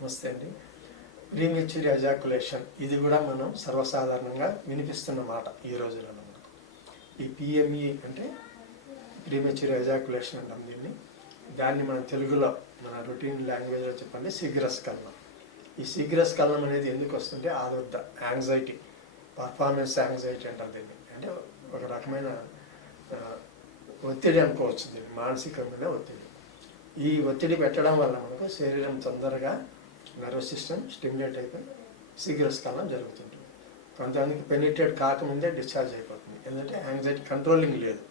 నమస్తే అండి. Premature ejaculation ఇది కూడా మనం సర్వసాధారణంగా వినిపిస్తున్న మాట ఈ రోజులలో. ఈ పిఎంఈ అంటే ప్రీమెచ్యూర్ ఎజాకులేషన్ అంటాం దీన్ని. దాన్ని మనం తెలుగులో మన రొటీన్ లాంగ్వేజ్లో చెప్పండి శీఘ్రస్ఖలనం. ఈ శీఘ్రస్ఖలనం అనేది ఎందుకు వస్తుంటే ఆదుర్ద, యాంగ్జైటీ, పర్ఫార్మెన్స్ యాంగ్జైటీ అంటారు దీన్ని. అంటే ఒక రకమైన ఒత్తిడి అనుకోవచ్చు దీన్ని, మానసికమైన ఒత్తిడి. ఈ ఒత్తిడి పెట్టడం వల్ల మనకు శరీరం తొందరగా నర్వస్ సిస్టమ్ స్టిమ్యులేట్ అయిపోయి శీఘ్రస్ఖలనం జరుగుతుంటుంది. కొంతమందికి పెనిట్రేట్ కాకముందే డిశ్చార్జ్ అయిపోతుంది, ఎందుకంటే యాంగ్జైటీ కంట్రోలింగ్ లేదు.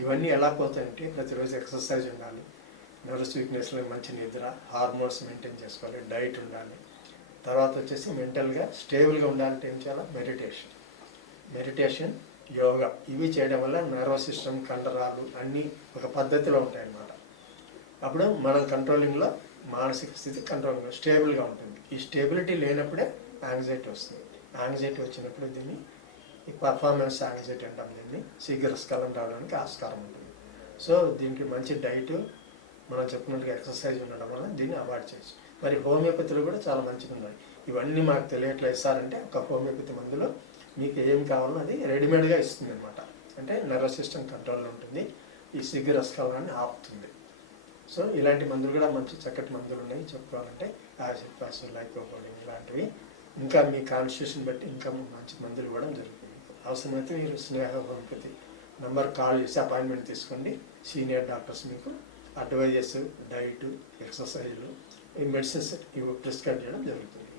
ఇవన్నీ ఎలా పోతాయంటే ప్రతిరోజు ఎక్సర్సైజ్ ఉండాలి, నర్వస్ వీక్నెస్లో మంచి నిద్ర, హార్మోన్స్ మెయింటైన్ చేసుకోవాలి, డైట్ ఉండాలి. తర్వాత వచ్చేసి మెంటల్గా స్టేబుల్గా ఉండాలంటే ఏం చేయాలి? మెడిటేషన్, యోగా. ఇవి చేయడం వల్ల నర్వస్ సిస్టమ్, కండరాలు అన్నీ ఒక పద్ధతిలో ఉంటాయన్నమాట. అప్పుడు మనం కంట్రోలింగ్లో, మానసిక స్థితి కంట్రోలింగ్లో స్టేబుల్గా ఉంటుంది. ఈ స్టేబిలిటీ లేనప్పుడే యాంగ్జైటీ వస్తుంది. యాంగ్జైటీ వచ్చినప్పుడు దీన్ని ఈ పర్ఫార్మెన్స్ యాంగ్జైటీ అంటాం. దీన్ని శీఘ్రస్ఖలనం రావడానికి ఆస్కారం ఉంటుంది. సో దీనికి మంచి డైట్, మనం చెప్పినట్టుగా ఎక్సర్సైజ్ ఉండడం వల్ల దీన్ని అవాయిడ్ చేయొచ్చు. మరి హోమియోపతిలో కూడా చాలా మంచిగా ఉన్నాయి. ఇవన్నీ మాకు తెలియట్లేదు సార్ అంటే ఒక హోమియోపతి మందులో మీకు ఏం కావాలో అది రెడీమేడ్గా ఇస్తుంది అనమాట. అంటే నర్వస్ సిస్టమ్ కంట్రోల్లో ఉంటుంది, ఈ శీఘ్రస్ఖలనాన్ని ఆపుతుంది. సో ఇలాంటి మందులు కూడా మంచి చక్కటి మందులు ఉన్నాయి. చెప్పుకోవాలంటే యాసిడ్ పాస్, లైకోపోడిన్ ఇలాంటివి. ఇంకా మీ కాన్స్టిట్యూషన్ బట్టి ఇంకా మంచి మందులు ఇవ్వడం జరుగుతుంది. అవసరమైతే మీరు స్నేహ హోమియోపతి నంబర్ కాల్ చేసి అపాయింట్మెంట్ తీసుకోండి. సీనియర్ డాక్టర్స్ మీకు అడ్వైజెస్, డైట్, ఎక్సర్సైజ్లు, ఈ మెడిసిన్స్ ఇవి ప్రిస్క్రైబ్ చేయడం జరుగుతుంది.